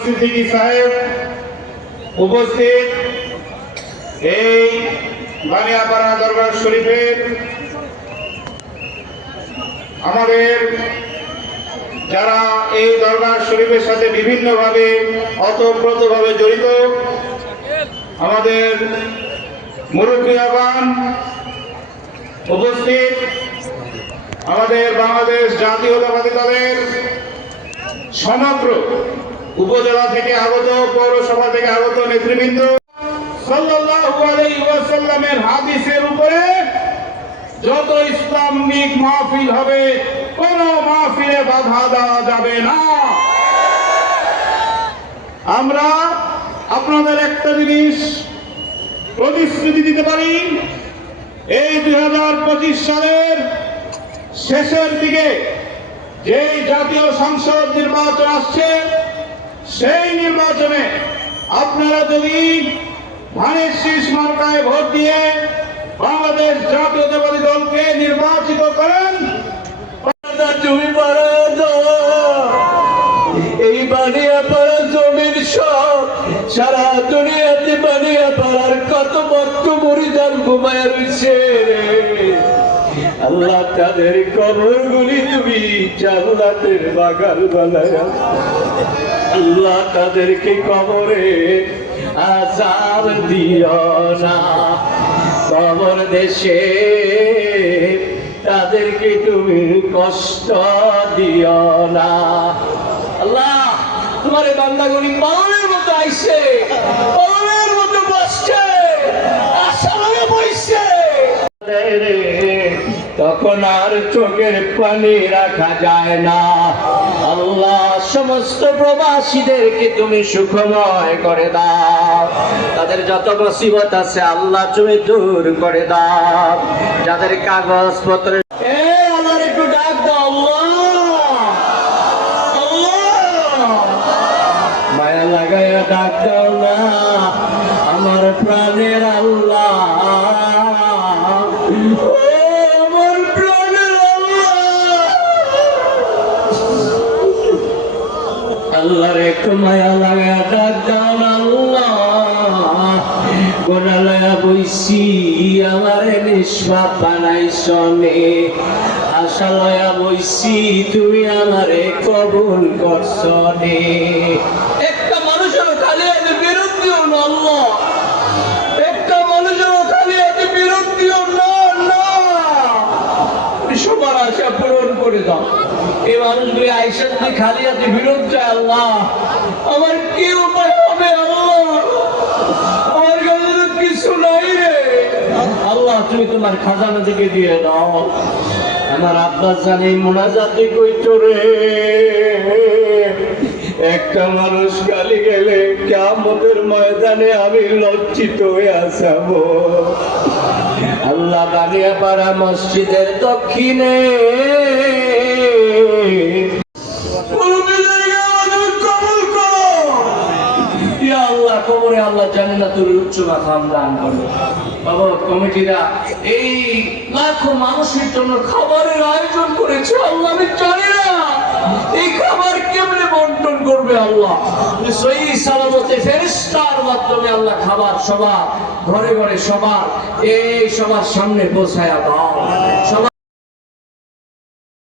সিদ্দিকী সাহেব উপস্থিত এই বানিয়াপাড়া দরবার শরীফের আমাদের যারা এই দরবার শরীফের সাথে বিভিন্নভাবে অতপ্রতভাবে জড়িত, আমাদের মুরব্বী আবান উপস্থিত, আমাদের বাংলাদেশ জাতীয়তাবাদী দলের সমগ্র উপজেলা থেকে আগত, পৌরসভা থেকে আগত নেতৃবৃন্দ উপরে যত ইসলামিক বাধা দেওয়া যাবে না। আমরা আপনাদের একটা জিনিস প্রতিশ্রুতি দিতে পারি, এই দুই হাজার পঁচিশ সালের শেষের দিকে যেই জাতীয় সংসদ নির্বাচন আসছে সেই নির্বাচনে আপনারা যদি ধানের শীষ মার্কায় ভোট দিয়ে বাংলাদেশ জাতীয়তাবাদী দলকে নির্বাচিত করেন তুমি পারা এই বানিয়া পাড়া জমির সারা দুনিয়াতে বানিয়া পাড়ার কত ভক্ত মরিদান ঘুমায় রয়েছে। আল্লাহ তাদের কবর গুলি তুমি জান্নাতের বাগান বানায় আল্লাহ তাদেরকে কবরে আজাব দিও না। কবর দেশে তাদেরকে তুমি কষ্ট দিও না। আল্লাহ, তোমার বান্দাগুলি পালনের মতো আইছে পালনের মতো বসছে আসামে বইছে। তখন আর চোখের পানি রাখা যায় না। আল্লাহ সমস্ত প্রবাসীদেরকে তুমি সুখময় করে দাও। তাদের যত মুসিবত আছে আল্লাহ তুমি দূর করে দাও। যাদের কাগজপত্র মায়া লাগাইয়া ডাক আমার প্রাণের আল্লাহ আল্লাহর একটু মায়া লাগা ডাক গোনালয়া বইছি, আমার আশা লয়া বইছি, তুমি আমারে কবুল করছনে একটা মানুষের খালি আছে বিরক্তিও না আল্লাহ একটা মানুষের খালি আছে বিরক্তিও না না তুমি সবার আশা পূরণ করে দাও খালি বিরোধ চায় আল্লাহ। আমার কি উপায় হবে আল্লাহ? আমার কাছে কিছু নাই রে। আল্লাহ, তুমি তোমার খাজানা থেকে দিয়ে দাও। আমার আব্বাস জানি মোনাজাতি কইতো রে। একটা মানুষ গালি গেলে কেমতের ময়দানে আমি লজ্জিত হয়ে আসাবো। আল্লাহ বানিয়া পাড়া মসজিদের দক্ষিণে উচ্চ দান বাবা, কমিটিরা, এই লাখো মানুষের জন্য খাবারের আয়োজন করেছে, আল্লাহ আমি জানি না। এই খাবার কেমনে বন্টন করবে আল্লাহ? সহি সালামতে মাধ্যমে আল্লাহ খাবার সবার, ঘরে ঘরে সবার, এই সবার সামনে পৌঁছায়া দাও।